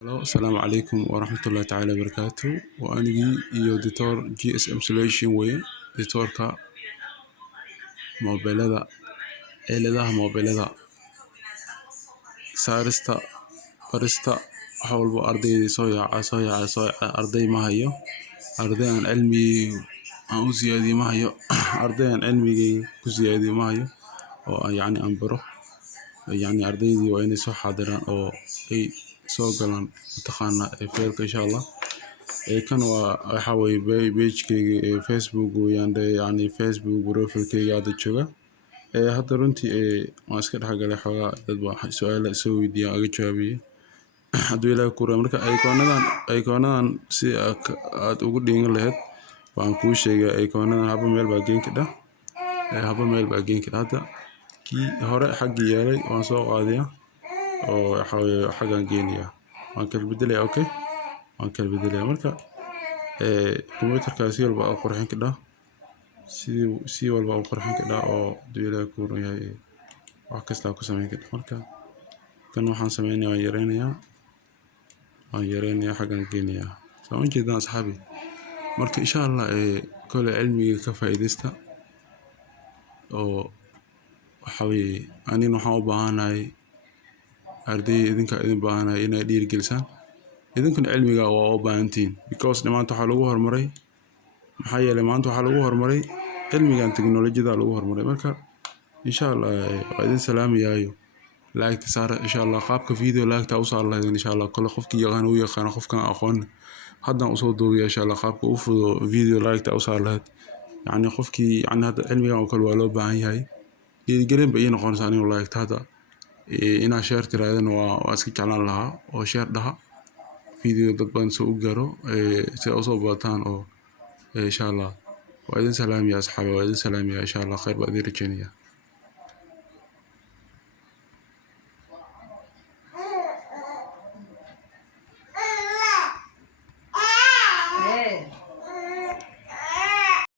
Hello, Assalamu alaikum warahmatullahi ta'ala wabarakatuh. Waa anigii iyo Dr. GSM Solution weye, Dictorka mobilada, ciladaha mobilada, saarista, barista, wax walbo ardayda soo yaaca arday ma hayo, arday aan cilmi aan u siyaadiyo ma hayo, arday aan cilmigeyga ku siyaadiyo ma hayo oo yacni aan baro. yacni ardaydii waa inay soo xaadiraan oo ay soo galaan imtixaanna faylka insha Allah. Kan waxa weeye page-kayga Facebook weeyaan, yacni Facebook profile-kayga hadda jooga. Hadda runtii waan iska dhex galay xoogaa dad baa su'aalo soo weydiiyay aga jawaabay. Hadduu Ilaahay ku raaco marka icon-nadan si aad ugu dhigan lahayd waan kuu sheegay. Icon-nadan haba meel baa geyn kadhaa, hadda kii hore xagga yaalay waan soo qaadayaa oo waxa weeye xaggan geynayaa, waan kala bedelayaa. Okay, waan kala bedelayaa marka computerka si walba u qurxin kadhaa, si walba u qurxin kadhaa oo hadduu Ilaahay ku raaco yahay wax kasta ku samayn kadhaa. Marka kan waxaan sameynayaa waan yareynayaa xaggan geynayaa. Soo ma jeedaan asxaabi? Marka insha Allah kole cilmiga ka faa'iideysta oo waxa weeye anina waxaan u baahanahay arday idinka idin baahanahay inay dhiirigelisaan. Idinkuna cilmiga waa u baahantiin because maanta waxaa lagu horumaray, maxaa yeelay maanta waxaa lagu horumaray cilmigan teknolojiyada lagu horumaray. Marka insha Allah waa idin salaamayaa, like saara insha Allah, qaabka video like u saar lahayd insha Allah. Kole qofkii yaqaan uu yaqaan, qofkan aqoon haddan u soo duubiyaa insha Allah qaabka u fududo video like u saar lahayd. yacni qofkii yacni hadda cilmigan oo kale waa loo baahan yahay, dhiirigelin bay ii noqonaysaa aniga like hadda inaa share tiraahdan waa iska jeclaan lahaa oo share dhaha video dad badan soo u gaaro si ay u soo baataan oo insha Allah waa idin salaamayaa asxaabi, waa idin salaamayaa insha Allah, khayr baa idin rajaynaya.